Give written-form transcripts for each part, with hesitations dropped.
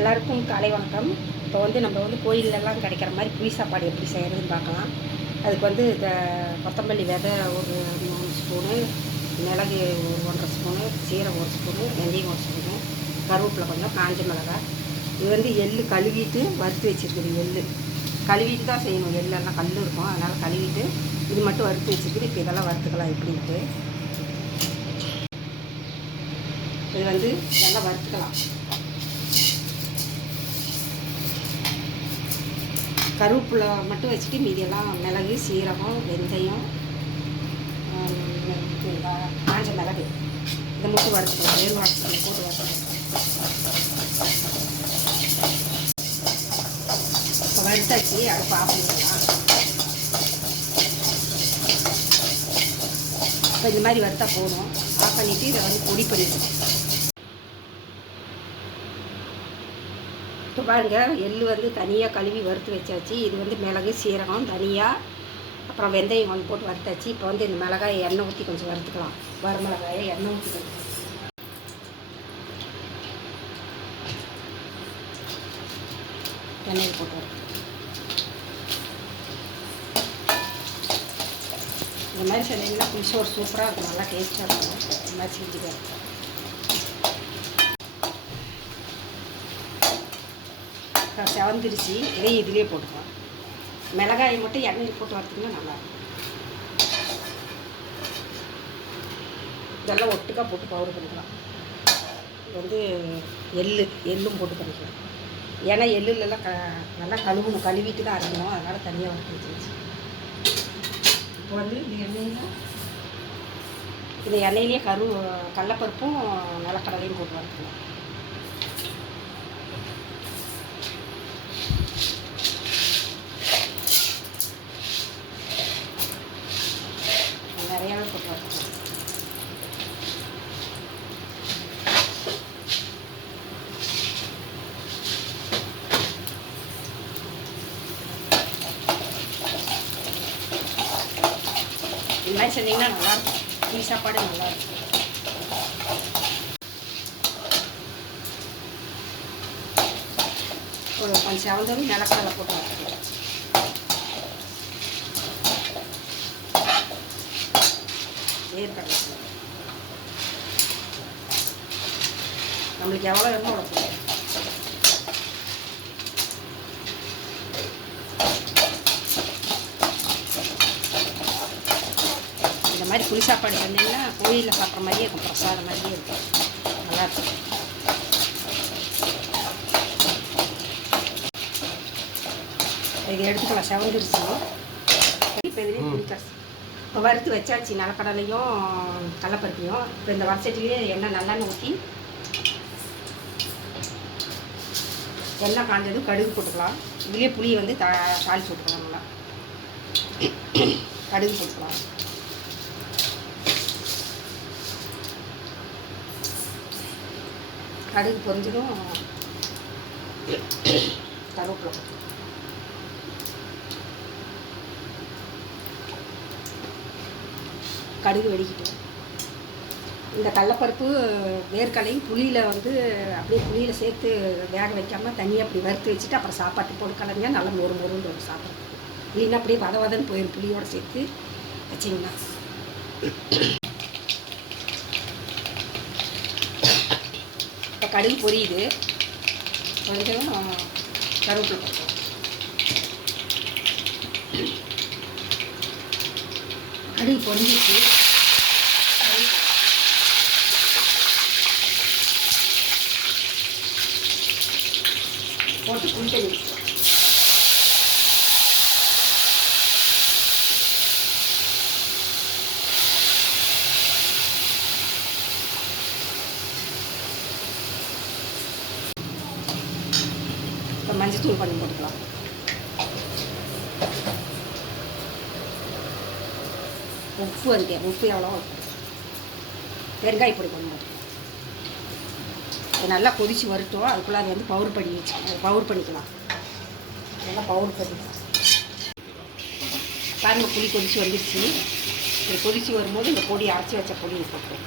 எல்லாருக்கும் காலை வணக்கம். இப்போ நம்ம கோயிலெல்லாம் கிடைக்கிற மாதிரி புளி சாப்பாடு எப்படி செய்கிறதுன்னு பார்க்கலாம். அதுக்கு இந்த கொத்தமல்லி விதை ஒரு 3 ஸ்பூனு, மிளகு ஒரு 1.5 ஸ்பூனு, சீரகம் 1 ஸ்பூனு, வெந்தயம் 1 ஸ்பூனு, கருவேப்பிலை கொஞ்சம், காஞ்ச மிளகாய். இது எள்ளு கழுவிட்டு வறுத்து வச்சுருக்குது. எள்ளு கழுவிட்டு தான் செய்யணும். எள்ளெல்லாம் கல் இருக்கும், அதனால் கழுவிட்டு இது மட்டும் வறுத்து வச்சுருக்குது. இப்போ இதெல்லாம் வறுத்துக்கலாம் எப்படின்ட்டு. இது நல்லா வறுத்துக்கலாம். கருவேப்பிலை மட்டும் வச்சுட்டு மீதியெல்லாம் மிளகு, சீரகம், வெந்தயம், காஞ்ச மிளகு இதை மட்டும் வறுத்துக்கலாம். வேறு வாட்சி போட்டு வறுத்துக்கலாம். இப்போ வறுத்தாச்சு, அடுப்பு ஆஃப் பண்ணிக்கலாம். இப்போ இந்த மாதிரி வறுத்தா போதும். ஆஃப் பண்ணிவிட்டு இதை பொடி பண்ணிடுவோம். இப்போ பாருங்கள், எள்ளு தனியாக கழுவி வறுத்து வச்சாச்சு. இது மிளகு, சீரகம், தனியா, அப்புறம் வெந்தயம் கொஞ்சம் போட்டு வறுத்தாச்சு. இப்போ இந்த மிளகாயை எண்ணெய் ஊற்றி கொஞ்சம் வறுத்துக்கலாம். வரமிளகாயை எண்ணெய் ஊற்றி எண்ணெயில் போட்டு வறுத்து இந்த மாதிரி செஞ்சீங்கன்னா புளிசோறு சூப்பராக இருக்கும், நல்லா டேஸ்ட்டாக இருக்கும். இந்த மாதிரி செஞ்சுக்க செவந்திரிச்சு இதையும் இதிலே போட்டுக்கலாம். மிளகாயை மட்டும் எண்ணெயில் போட்டு வறுத்திங்கன்னா நல்லாயிருக்கும். இதெல்லாம் ஒட்டுக்காக போட்டு பவுடர் பண்ணிக்கலாம். எள்ளும் போட்டு பண்ணிக்கலாம். ஏன்னா எள்ளுலலாம் நல்லா கழுவணும், கழுவிட்டு தான் அரைக்கணும், அதனால் தனியாக வறுத்து வச்சுருச்சு. இப்போ இந்த எண்ணெயிலேயே கடலப்பருப்பும் நிலக்கடலையும் போட்டு வறுக்கலாம். நிறையாவே போட்டு வறுக்கலாம். இந்த மாதிரி செஞ்சிங்கன்னா நல்லாயிருக்கும். புளி சாப்பாடு நல்லாயிருக்கும். ஒரு கொஞ்சம் செவந்ததும் நிலக்கடலை போட்டு வறுக்கலாம். வேர்க்கடலை நம்மளுக்கு எவ்வளோ வேணுமோ அவ்வளோ போடும். இந்த மாதிரி புளி சாப்பாடு செஞ்சிங்கன்னா கோயிலில் சாப்பிட்ற மாதிரியே இருக்கும், பிரசாதம் மாதிரியே இருக்கும், நல்லாயிருக்கும். இது எடுத்துக்கலாம். செவந்துருச்சு. இப்போ இதுலேயே புளிக்காசு இப்போ வறுத்து வச்சாச்சு. நிலக்கடலையும் கடலப்பருப்பையும். இப்போ இந்த வடச்சட்டிலேயே நல்லெண்ணெய் ஊற்றி எண்ணெய் காஞ்சதும் கடுகு போட்டுக்கலாம். இதுலேயே புளியை தாளிச்சு விட்டுக்கலாம். நல்லா கடுகு போட்டுக்கலாம். கடுகு பொரிஞ்சதும் கருவேப்பிலை போட்டுக்கலாம். கடுகு வெடிக்கிட்டு இந்த கடலப்பருப்பு வேர்க்கடலையும் புளியில் அப்படியே புளியில் சேர்த்து வேக வைக்காமல் தனியாக அப்படி வறுத்து வச்சுட்டு அப்புறம் சாப்பாட்டு போட்டு கலந்தா நல்லா மொறுன்னு ஒரு சாப்பிட்றதுக்கு. இல்லைன்னா அப்படியே வதன்னு போயிடும். புளியோடு சேர்த்து வச்சிங்கன்னா இப்போ கடுகு பொரியுது. கொஞ்சம் கருவேப்பிலை போட்டுக்கலாம். கடுகு பொரிஞ்சிச்சு. போட்டு புளி தண்ணி இப்போ மஞ்சத்தூள் பண்ணி போட்டுக்கலாம். உப்பு எவ்வளோ, வெங்காய பொடி பண்ண மாட்டேன். அது நல்லா கொதித்து வரட்டும். அதுக்குள்ளே அது பவுடர் பண்ணிக்கலாம். நல்லா பவுடர் பண்ணிக்கலாம். பாருங்கள், புளி கொதித்து வந்துடுச்சு. இது கொதித்து வரும்போது இந்த பொடி அரைச்சி வச்ச பொடியை போட்டுருவோம்.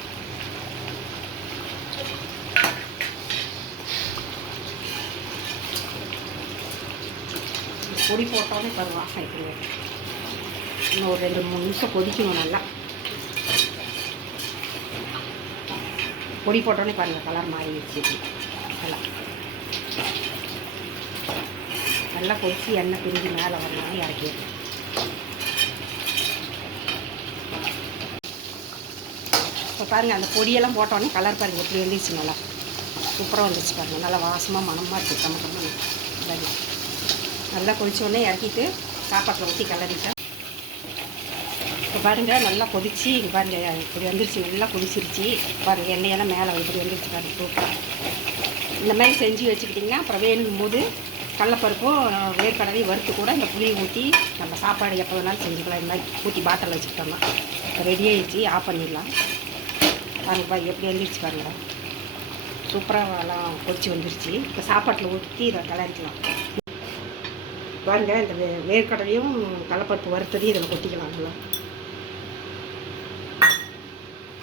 பொடி போட்டோன்னே பாரு வாசம் இப்படி வரும். இன்னும் ஒரு 2-3 நிமிஷம் கொதிக்கணும் நல்லா. பொடி போட்டோன்னே பாருங்கள் கலர் மாறிடுச்சு. நல்லா நல்லா கொதிச்சு எண்ணெய் பிரிஞ்சு மேலே வரணும் இறக்கிடும். இப்போ பாருங்கள் அந்த பொடியெல்லாம் போட்டோன்னே கலர் பாருங்கள் எப்படி வந்துச்சு. நல்லா சூப்பராக வந்துச்சு பாருங்கள். நல்லா வாசமாக மணமாக இருக்குது. கம்ம நல்லா கொதிச்சோடனே இறக்கிட்டு சாப்பாட்டில் ஊற்றி கிளறிட்டேன். இப்போ பாருங்கள் நல்லா கொதிச்சு இங்கே பாருங்கள் இப்படி வந்துருச்சு. நல்லா கொதிச்சிருச்சு பாருங்கள். எண்ணெயெல்லாம் மேலே இப்படி வந்துருச்சு பாருங்கள். சூப்பராக இந்த மாதிரி செஞ்சு வச்சுக்கிட்டிங்கன்னா அப்புறம் வேணுங்கும் போது கடலைப்பருப்பும் வேர்க்கடலையும் வறுத்து கூட இந்த புளியை ஊற்றி நம்ம சாப்பாடு எப்போ வேணாலும் செஞ்சுக்கலாம். இந்த மாதிரி ஊற்றி பாட்டில் வச்சுக்கிட்டோம்னா ரெடி ஆகிடுச்சு. ஆஃப் பண்ணிடலாம். பாருங்கள் எப்படி வந்துருச்சு பாருங்கள். சூப்பராக எல்லாம் கொதிச்சு வந்துருச்சு. இப்போ சாப்பாட்டில் ஊற்றி இதை கிளறிக்கலாம். பாருங்கள் இந்த வேர்க்கடலையும் கடலைப்பருப்பு வறுத்ததையும் இதில் கொட்டிக்கலாம். அதெல்லாம்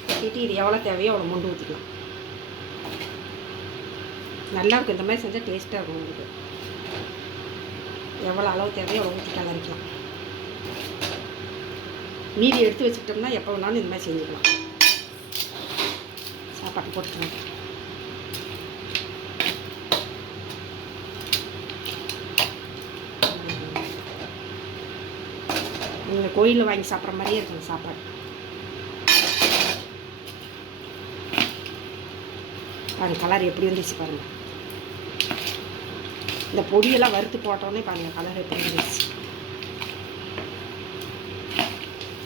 கொட்டிட்டு இது எவ்வளோ தேவையோ அவ்வளோ முண்டு ஊற்றிக்கலாம். நல்லாயிருக்கும். இந்த மாதிரி செஞ்சால் டேஸ்ட்டாக இருக்கும். உங்களுக்கு எவ்வளோ அளவு தேவையோ அவ்வளோ ஊற்றி கிளறிக்கலாம். மீதி எடுத்து வச்சுக்கிட்டோம்னா எப்போ வேணாலும் இந்த மாதிரி செஞ்சுக்கலாம். சாப்பாட்டு போட்டுக்கலாம். நீங்கள் கோயிலில் வாங்கி சாப்பிட்ற மாதிரியே இருக்குங்க சாப்பாடு. பாருங்கள் கலர் எப்படி வந்துச்சு பாருங்கள். இந்த பொடியெல்லாம் வறுத்து போட்டோன்னே பாருங்கள் கலர் எப்படி வந்துச்சு.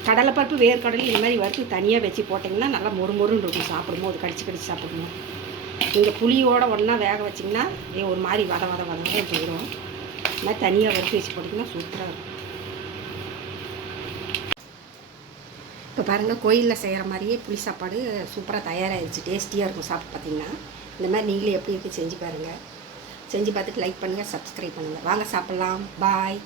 கடலைப்பருப்பு வேர்க்கடலை இந்த மாதிரி வறுத்து தனியாக வச்சு போட்டிங்கன்னா நல்லா மொறுமொறுன்னு இருக்கும். சாப்பிடும்போது கடிச்சு சாப்பிடணும். நீங்கள் புளியோடு ஒன்றா வேக வச்சிங்கன்னா ஒரு மாதிரி வத போயிடும். இந்த மாதிரி தனியாக வறுத்து வச்சு போட்டிங்கன்னா சூப்பராக இருக்கும். இப்போ பாருங்கள் கோயிலில் செய்கிற மாதிரியே புளி சாப்பாடு சூப்பராக தயாராகிடுச்சு. டேஸ்டியாக இருக்கும் சாப்பிட்டு பார்த்தீங்கன்னா. இந்த மாதிரி நீங்களே எப்படி இருக்குது செஞ்சு பாருங்கள். செஞ்சு பார்த்துட்டு லைக் பண்ணுங்கள், சப்ஸ்கிரைப் பண்ணுங்கள். வாங்க சாப்பிட்லாம். பாய்.